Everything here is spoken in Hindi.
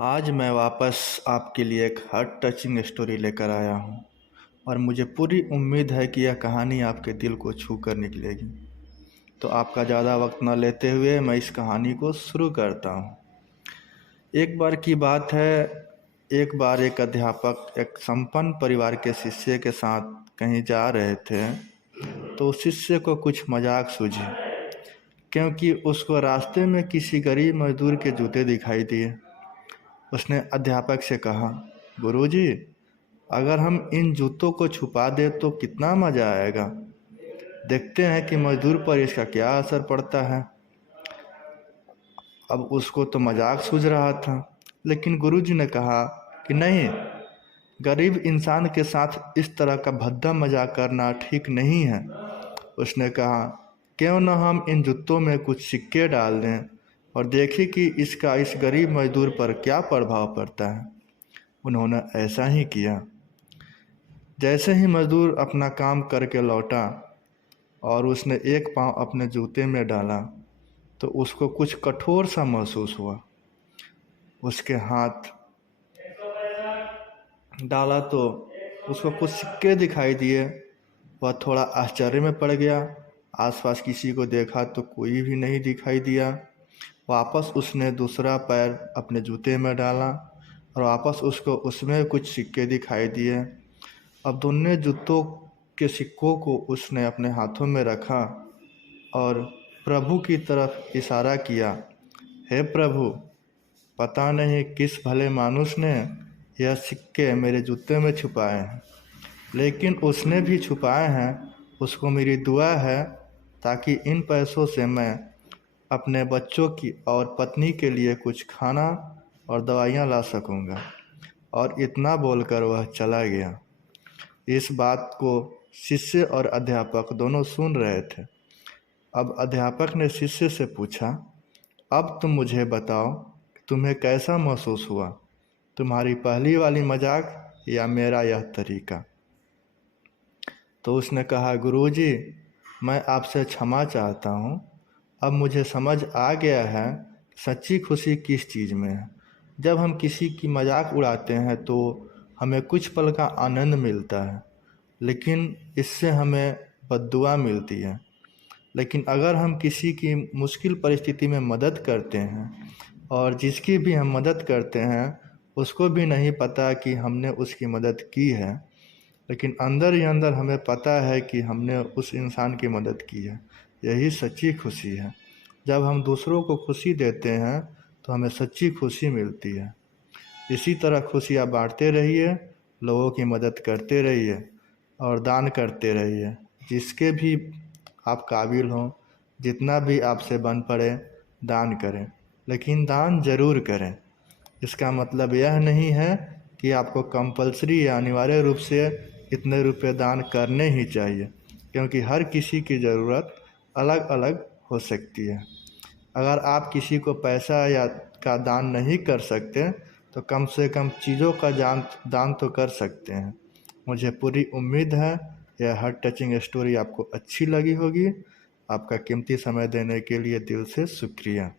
आज मैं वापस आपके लिए एक हार्ट टचिंग स्टोरी लेकर आया हूँ और मुझे पूरी उम्मीद है कि यह कहानी आपके दिल को छू कर निकलेगी। तो आपका ज़्यादा वक्त न लेते हुए मैं इस कहानी को शुरू करता हूँ। एक बार की बात है, एक बार एक अध्यापक एक संपन्न परिवार के शिष्य के साथ कहीं जा रहे थे। तो उस शिष्य को कुछ मजाक सूझी, क्योंकि उसको रास्ते में किसी गरीब मजदूर के जूते दिखाई दिए। उसने अध्यापक से कहा, गुरुजी, अगर हम इन जूतों को छुपा दें तो कितना मज़ा आएगा। देखते हैं कि मजदूर पर इसका क्या असर पड़ता है। अब उसको तो मजाक सूझ रहा था, लेकिन गुरुजी ने कहा कि नहीं, गरीब इंसान के साथ इस तरह का भद्दा मजाक करना ठीक नहीं है। उसने कहा, क्यों न हम इन जूतों में कुछ सिक्के डाल दें और देखें कि इसका इस गरीब मजदूर पर क्या प्रभाव पड़ता है। उन्होंने ऐसा ही किया। जैसे ही मजदूर अपना काम करके लौटा और उसने एक पाँव अपने जूते में डाला तो उसको कुछ कठोर सा महसूस हुआ। उसके हाथ डाला तो उसको कुछ सिक्के दिखाई दिए। वह थोड़ा आश्चर्य में पड़ गया। आसपास किसी को देखा तो कोई भी नहीं दिखाई दिया। वापस उसने दूसरा पैर अपने जूते में डाला और वापस उसको उसमें कुछ सिक्के दिखाई दिए। अब दोनों जूतों के सिक्कों को उसने अपने हाथों में रखा और प्रभु की तरफ इशारा किया, हे प्रभु, पता नहीं किस भले मानुष ने यह सिक्के मेरे जूते में छुपाए हैं, लेकिन उसने भी छुपाए हैं। उसको मेरी दुआ है ताकि इन पैसों से मैं अपने बच्चों की और पत्नी के लिए कुछ खाना और दवाइयाँ ला सकूँगा। और इतना बोलकर वह चला गया। इस बात को शिष्य और अध्यापक दोनों सुन रहे थे। अब अध्यापक ने शिष्य से पूछा, अब तुम मुझे बताओ कि तुम्हें कैसा महसूस हुआ, तुम्हारी पहली वाली मजाक या मेरा यह तरीका। तो उसने कहा, गुरुजी, मैं आपसे क्षमा चाहता हूँ। अब मुझे समझ आ गया है सच्ची खुशी किस चीज़ में है। जब हम किसी की मजाक उड़ाते हैं तो हमें कुछ पल का आनंद मिलता है, लेकिन इससे हमें बद्दुआ मिलती है। लेकिन अगर हम किसी की मुश्किल परिस्थिति में मदद करते हैं और जिसकी भी हम मदद करते हैं उसको भी नहीं पता कि हमने उसकी मदद की है, लेकिन अंदर ही अंदर हमें पता है कि हमने उस इंसान की मदद की है, यही सच्ची खुशी है। जब हम दूसरों को खुशी देते हैं तो हमें सच्ची खुशी मिलती है। इसी तरह खुशियाँ बांटते रहिए, लोगों की मदद करते रहिए और दान करते रहिए। जिसके भी आप काबिल हों, जितना भी आपसे बन पड़े, दान करें, लेकिन दान ज़रूर करें। इसका मतलब यह नहीं है कि आपको कंपल्सरी या अनिवार्य रूप से इतने रुपए दान करने ही चाहिए, क्योंकि हर किसी की ज़रूरत अलग अलग हो सकती है। अगर आप किसी को पैसा या का दान नहीं कर सकते तो कम से कम चीज़ों का दान तो कर सकते हैं। मुझे पूरी उम्मीद है यह हार्ट टचिंग स्टोरी आपको अच्छी लगी होगी। आपका कीमती समय देने के लिए दिल से शुक्रिया।